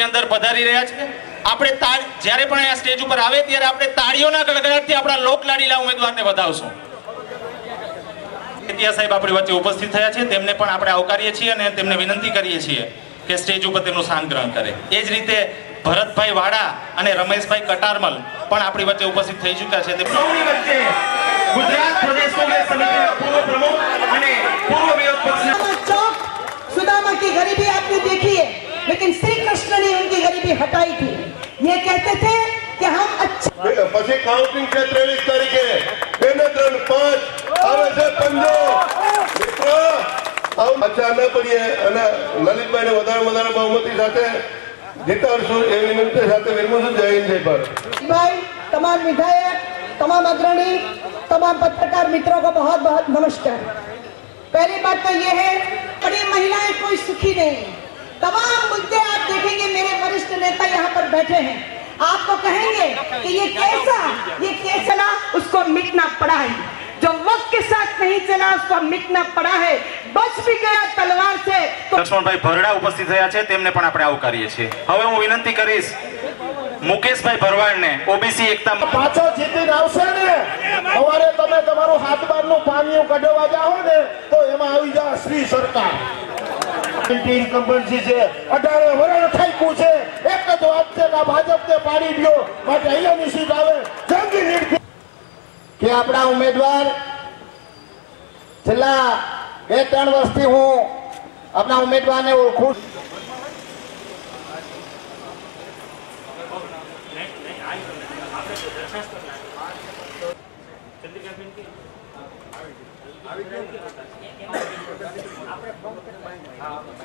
ની અંદર પધારી રહ્યા છે. આપણે જ્યારે પણ અહીંયા સ્ટેજ ઉપર આવે ત્યારે આપણે તાળીઓના ગડગડાટથી આપણા લોકલાડીલા ઉમેદવારને વધાવશું. સાહેબ આપણી વચ્ચે ઉપસ્થિત થયા છે. તેમને પણ આપણે આવકારીએ છીએ અને તેમને વિનંતી કરીએ છીએ કે સ્ટેજ ઉપર તેમનું સ્થાન ગ્રહણ કરે. એ જ રીતે ભરતભાઈ વાડા અને રમેશભાઈ કટારમલ પણ આપણી વચ્ચે ઉપસ્થિત થઈ ચૂક્યા છે. ગુજરાત लेकिन श्री कृष्ण ने उनकी गरीबी हटाई थी ये कहते थे कि हम अच्छा પછી કાઉન્ટિંગ છે ત્રેવીસ તારીખે બે ને ત્રણ પાંચ આવે છે પંજો મિત્રો આવું અચ્છા ન પડીએ અને લલિતભાઈને વધારે વધારે બહુમતી સાથે જીતાડશું એ વિનંતી સાથે વિરમું છું જય હિન્દ જય ભારત भाई तमाम विधायक तमाम अग्रणी तमाम पत्रकार मित्रों को बहुत बहुत नमस्कार पहली बात तो ये है बड़ी महिलाएं कोई सुखी नहीं तमाम मुद्दे आप देखेंगे मेरे वरिष्ठ नेता यहाँ पर बैठे हैं आपको कहेंगे कि ये कैसा ये कैसा ना उसको मिटना पड़ा है जो वक्त के साथ नहीं चला उसको मिटना पड़ा है बच भी गया तलवार से तो લક્ષ્મણભાઈ ભરડા ઉપસ્થિત થયા છે તેમને પણ આપણે આવકારીએ છીએ હવે હું વિનંતી કરીશ મુકેશભાઈ ભરવાડને ઓબીસી એકતા પાછો જીતીને આવશે ને સવારે તમે તમારું હાથ બારનું પાણીઓ કઢવા જાઓ ને તો એમાં આવી જાય શ્રી સરકાર ઇન્કમ્બન્સી છે, અઢારે વરણ થાક્યું છે. એક જ વાત છે કે ભાજપને પાડી દો માટે અહીંયાની સીટ આવે. જંગી લીડ કે આપણા ઉમેદવાર છેલ્લા બે ત્રણ વર્ષથી હું આપણા ઉમેદવારને ઓળખું છું.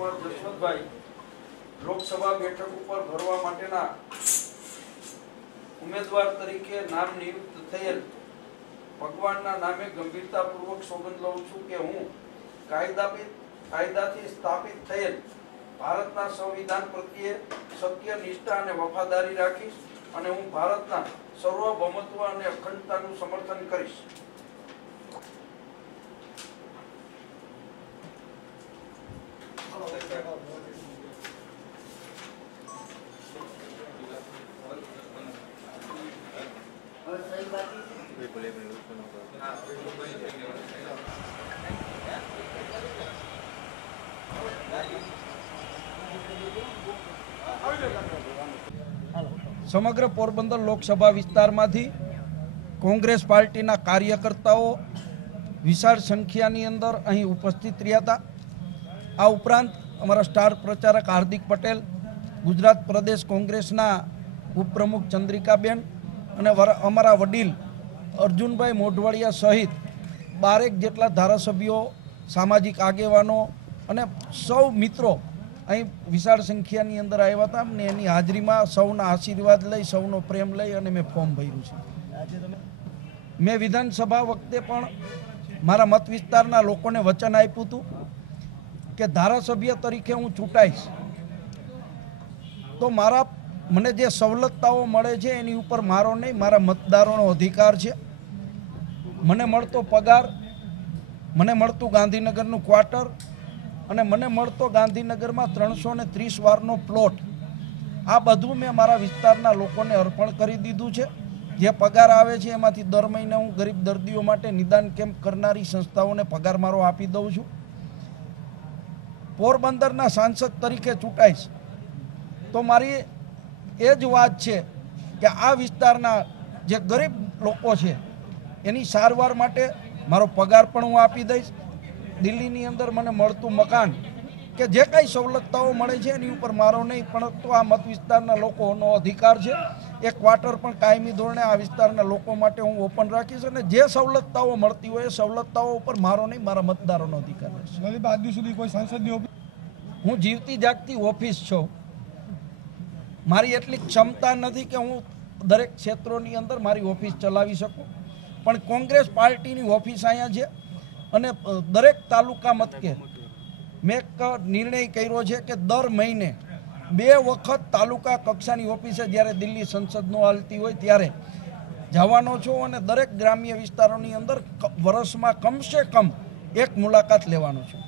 કુમાર જશવંતભાઈ લોકસભા બેઠક ઉપર ભરવા માટેના ઉમેદવાર તરીકે નામ નિયુક્ત થયેલ ભગવાનના નામે ગંભીરતાપૂર્વક સોગંદ લઉં છું કે હું કાયદાથી કાયદાથી સ્થાપિત થયેલ ભારતના સંવિધાન પ્રત્યે સત્ય, નિષ્ઠા અને વફાદારી રાખીશ અને હું ભારતના સર્વભૌમત્વ અને અખંડતાનું સમર્થન કરીશ. સમગ્ર પોરબંદર લોકસભા વિસ્તારમાંથી કોંગ્રેસ પાર્ટીના કાર્યકર્તાઓ વિશાળ સંખ્યાની અંદર અહીં ઉપસ્થિત રહ્યા હતા. આ ઉપરાંત અમારા સ્ટાર પ્રચારક હાર્દિક પટેલ, ગુજરાત પ્રદેશ કોંગ્રેસના ઉપપ્રમુખ ચંદ્રિકાબેન અને અમારા વડીલ અર્જુનભાઈ મોઢવાડિયા સહિત બારેક જેટલા ધારાસભ્યો, સામાજિક આગેવાનો અને સૌ મિત્રો અહીં વિશાળ સંખ્યાની અંદર આવ્યા હતા અને એની હાજરીમાં સૌના આશીર્વાદ લઈ, સૌનો પ્રેમ લઈ અને મેં ફોર્મ ભર્યું છે. મેં વિધાનસભા વખતે પણ મારા મત વિસ્તારના લોકોને વચન આપ્યું હતું કે ધારાસભ્ય તરીકે હું ચૂંટાઈશ. તો મારા, મને જે સવલતતાઓ મળે છે એની ઉપર મારો નહીં, મારા મતદારોનો અધિકાર છે. મને મળતો પગાર, મને મળતું ગાંધીનગરનું ક્વાર્ટર અને મને મળતો ગાંધીનગરમાં ત્રણસો ને ત્રીસ વારનો પ્લોટ. આ બધું મેં મારા વિસ્તારના લોકોને અર્પણ કરી દીધું છે. જે પગાર આવે છે એમાંથી દર મહિને હું ગરીબ દર્દીઓ માટે નિદાન કેમ્પ કરનારી સંસ્થાઓને પગાર મારો આપી દઉં છું. પોરબંદરના સાંસદ તરીકે ચૂંટાઈશ. તો મારી એ જ વાત છે કે આ વિસ્તારના જે ગરીબ લોકો છે, એની સારવાર માટે મારો પગાર પણ હું આપી દઈશ. દિલ્હીની અંદર મને મળતું મકાન કે જે કાંઈ સવલતતાઓ મળે છે એની ઉપર મારો નહીં પણ તો આ મત વિસ્તારના લોકોનો અધિકાર છે. એ ક્વાર્ટર પણ કાયમી ધોરણે આ વિસ્તારના લોકો માટે હું ઓપન રાખીશ અને જે સવલતતાઓ મળતી હોય એ સવલતતાઓ ઉપર મારો નહીં મારા મતદારોનો અધિકાર રહેશે. આજ સુધી કોઈ સાંસદની હું જીવતી જાગતી ઓફિસ છું. મારી એટલી ક્ષમતા નથી કે હું દરેક ક્ષેત્રોની અંદર મારી ઓફિસ ચલાવી શકું. પણ કોંગ્રેસ પાર્ટીની ઓફિસ અહીંયા છે. અને દરેક તાલુકા મથકે મેં એક નિર્ણય કર્યો છે કે દર મહિને બે વખત તાલુકા કક્ષાની ઓફિસે જ્યારે દિલ્હી સંસદનો હાલતી હોય ત્યારે જવાનો છું અને દરેક ગ્રામ્ય વિસ્તારોની અંદર વર્ષમાં કમસે કમ એક મુલાકાત લેવાનો છું.